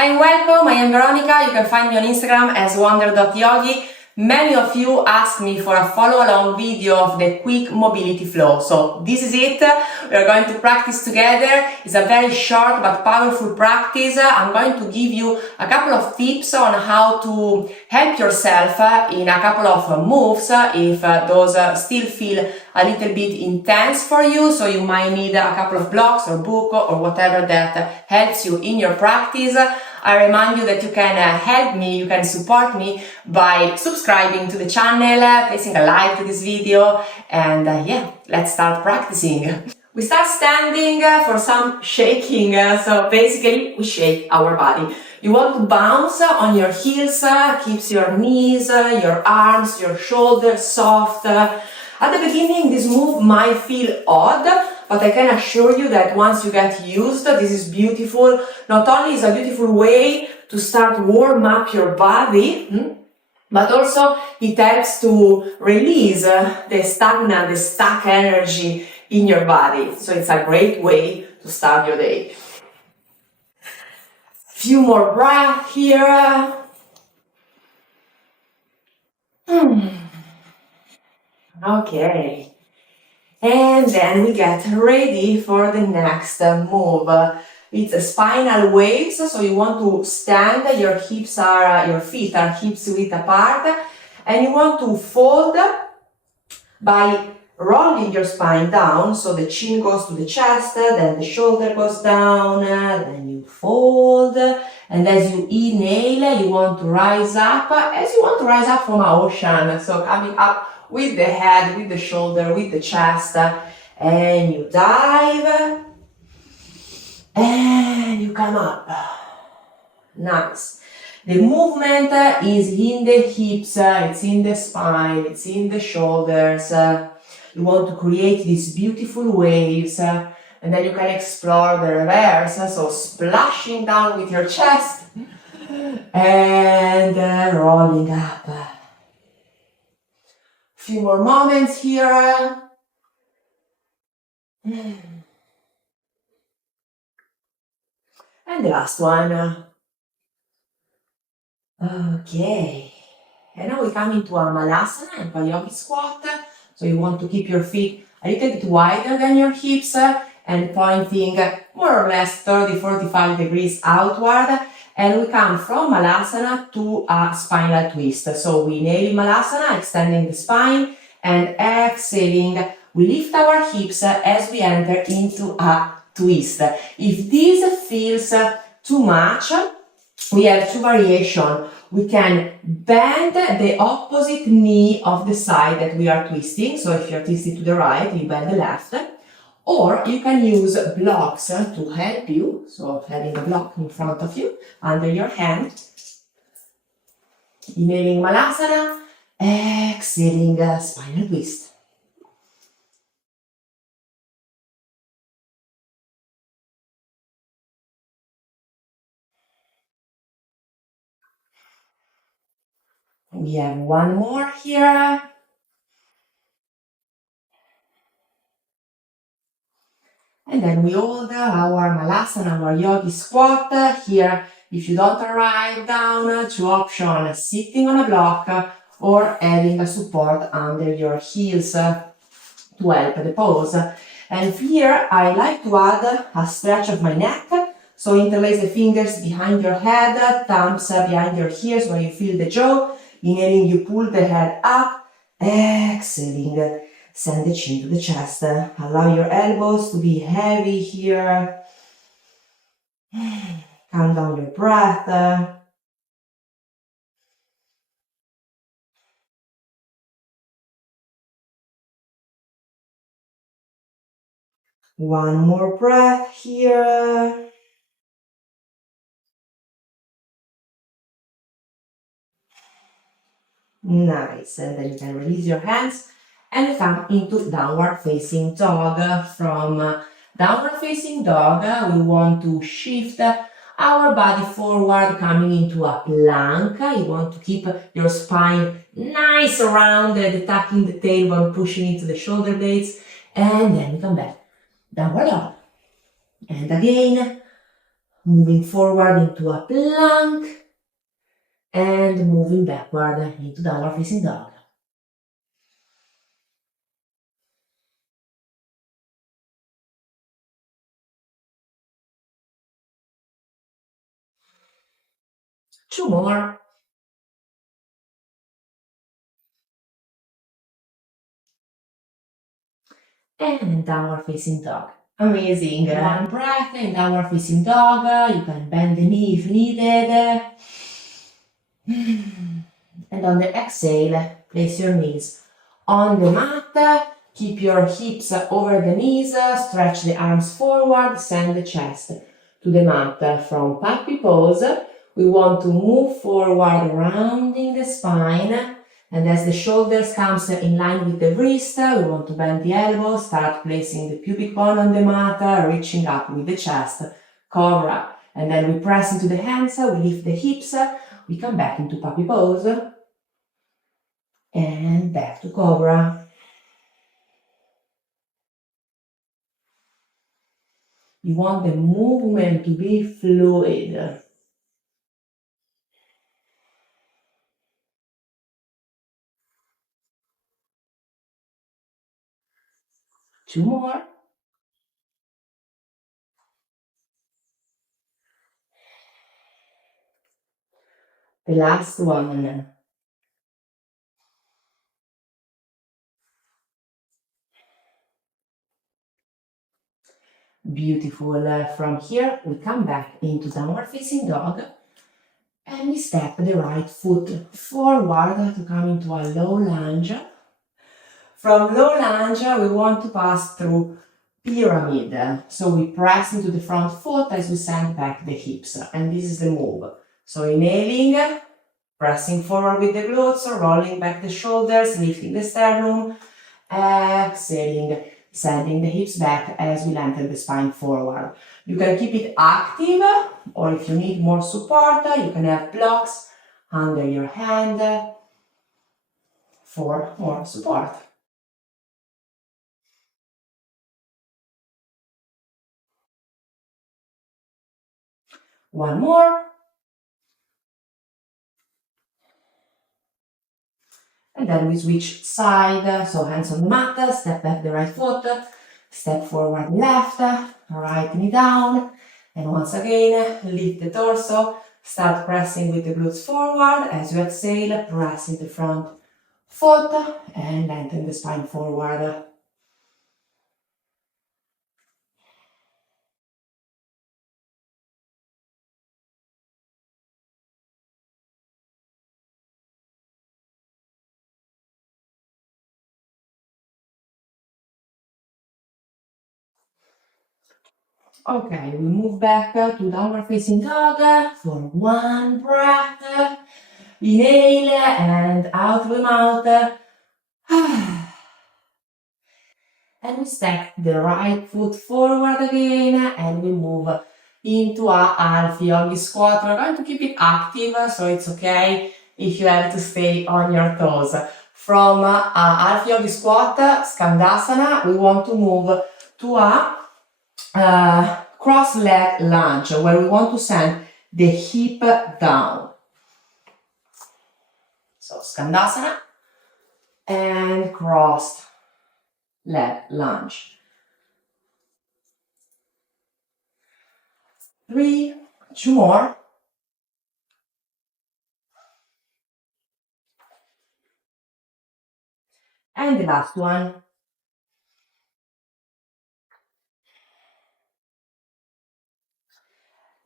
Hi, welcome. I am Veronica. You can find me on Instagram as wonder.yogi. Many of you asked me for a follow-along video of the quick mobility flow. So this is it. We are going to practice together. It's a very short but powerful practice. I'm going to give you a couple of tips on how to help yourself in a couple of moves if those still feel a little bit intense for you. So you might need a couple of blocks or book or whatever that helps you in your practice. I remind you that you can help me, you can support me by subscribing to the channel, placing a like to this video, and let's start practicing. We start standing for some shaking, so basically we shake our body. You want to bounce on your heels, keeps your knees, your arms, your shoulders soft. At the beginning this move might feel odd, but I can assure you that once you get used, this is beautiful. Not only is a beautiful way to start warm up your body, but also it helps to release the stagnant, the stuck energy in your body. So it's a great way to start your day. Few more breaths here. Okay. And then we get ready for the next move. It's a spinal waves, so you want to stand, your feet are hips width apart, and you want to fold by rolling your spine down, so the chin goes to the chest, then the shoulder goes down, then you fold, and as you inhale, you want to rise up, as you want to rise up from an ocean, so coming up with the head, with the shoulder, with the chest, and you dive, and you come up. Nice. The movement is in the hips, it's in the spine, it's in the shoulders. You want to create these beautiful waves, and then you can explore the reverse, so splashing down with your chest, and rolling up. Few more moments here. And the last one. Okay. And now we come into a malasana, into a yogi squat. So you want to keep your feet a little bit wider than your hips and pointing more or less 30-45 degrees outward. And we come from malasana to a spinal twist. So we inhale in malasana, extending the spine, and exhaling, we lift our hips as we enter into a twist. If this feels too much, we have two variations. We can bend the opposite knee of the side that we are twisting. So if you're twisting to the right, you bend the left. Or you can use blocks to help you. So having a block in front of you, under your hand. Inhaling malasana, exhaling spinal twist. We have one more here. And then we hold our malasana, our yogi squat. Here, if you don't arrive down, two options, sitting on a block or having a support under your heels to help the pose. And here, I like to add a stretch of my neck. So interlace the fingers behind your head, thumbs behind your ears where you feel the jaw. Inhaling, you pull the head up. Exhaling, send the chin to the chest. Allow your elbows to be heavy here. Calm down your breath. One more breath here. Nice. And then you can release your hands and come into downward facing dog. From downward facing dog, we want to shift our body forward, coming into a plank. You want to keep your spine nice rounded, tucking the tailbone, pushing into the shoulder blades, and then we come back. Downward dog. And again, moving forward into a plank, and moving backward into downward facing dog. Two more. And downward facing dog. Amazing. One breath in downward facing dog. You can bend the knee if needed. And on the exhale, place your knees on the mat. Keep your hips over the knees. Stretch the arms forward. Send the chest to the mat. From puppy pose, we want to move forward, rounding the spine. And as the shoulders comes in line with the wrist, we want to bend the elbows, start placing the pubic bone on the mat, reaching up with the chest, cobra. And then we press into the hands, we lift the hips, we come back into puppy pose, and back to cobra. You want the movement to be fluid. Two more. The last one. Beautiful. From here, we come back into downward facing dog, and we step the right foot forward to come into a low lunge. From low lunge, we want to pass through pyramid. So we press into the front foot as we send back the hips, and this is the move. So inhaling, pressing forward with the glutes, rolling back the shoulders, lifting the sternum, exhaling, sending the hips back as we lengthen the spine forward. You can keep it active, or if you need more support, you can have blocks under your hand for more support. One more. And then we switch side, so hands on the mat, step back the right foot, step forward left, right knee down, and once again, lift the torso, start pressing with the glutes forward. As you exhale, press in the front foot, and lengthen the spine forward. Okay, we move back to downward facing dog for one breath. Inhale and out the mouth. And we step the right foot forward again, and we move into a half yogi squat. We're going to keep it active, so it's okay if you have to stay on your toes. From a half yogi squat, skandasana, we want to move to a cross leg lunge, where we want to send the hip down. So skandasana and crossed leg lunge. 3, 2 more. And the last one.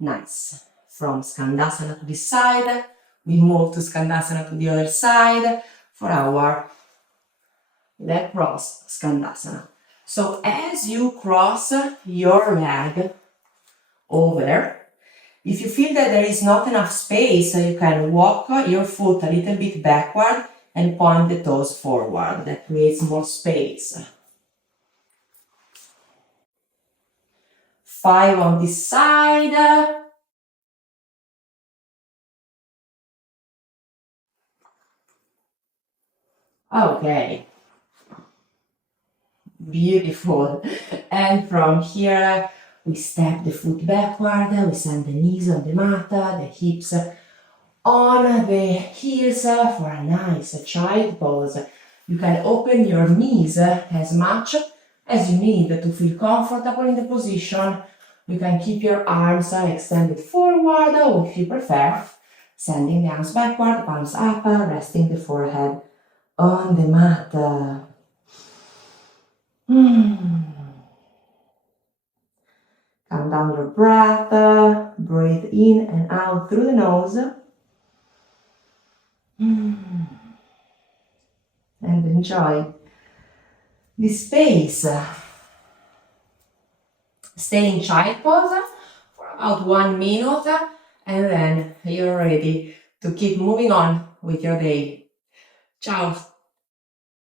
Nice. From skandasana to this side, we move to skandasana to the other side for our leg cross skandasana. So as you cross your leg over, if you feel that there is not enough space, you can walk your foot a little bit backward and point the toes forward. That creates more space. 5 on this side. Okay. Beautiful. And from here, We step the foot backward, we send the knees on the mat, the hips on the heels for a nice child pose. You can open your knees as much as you need to feel comfortable in the position. You can keep your arms extended forward, or if you prefer, sending the arms backward, palms up, resting the forehead on the mat. Calm down your breath, breathe in and out through the nose. And enjoy this space. Stay in child pose for about 1 minute, and then you're ready to keep moving on with your day. Ciao!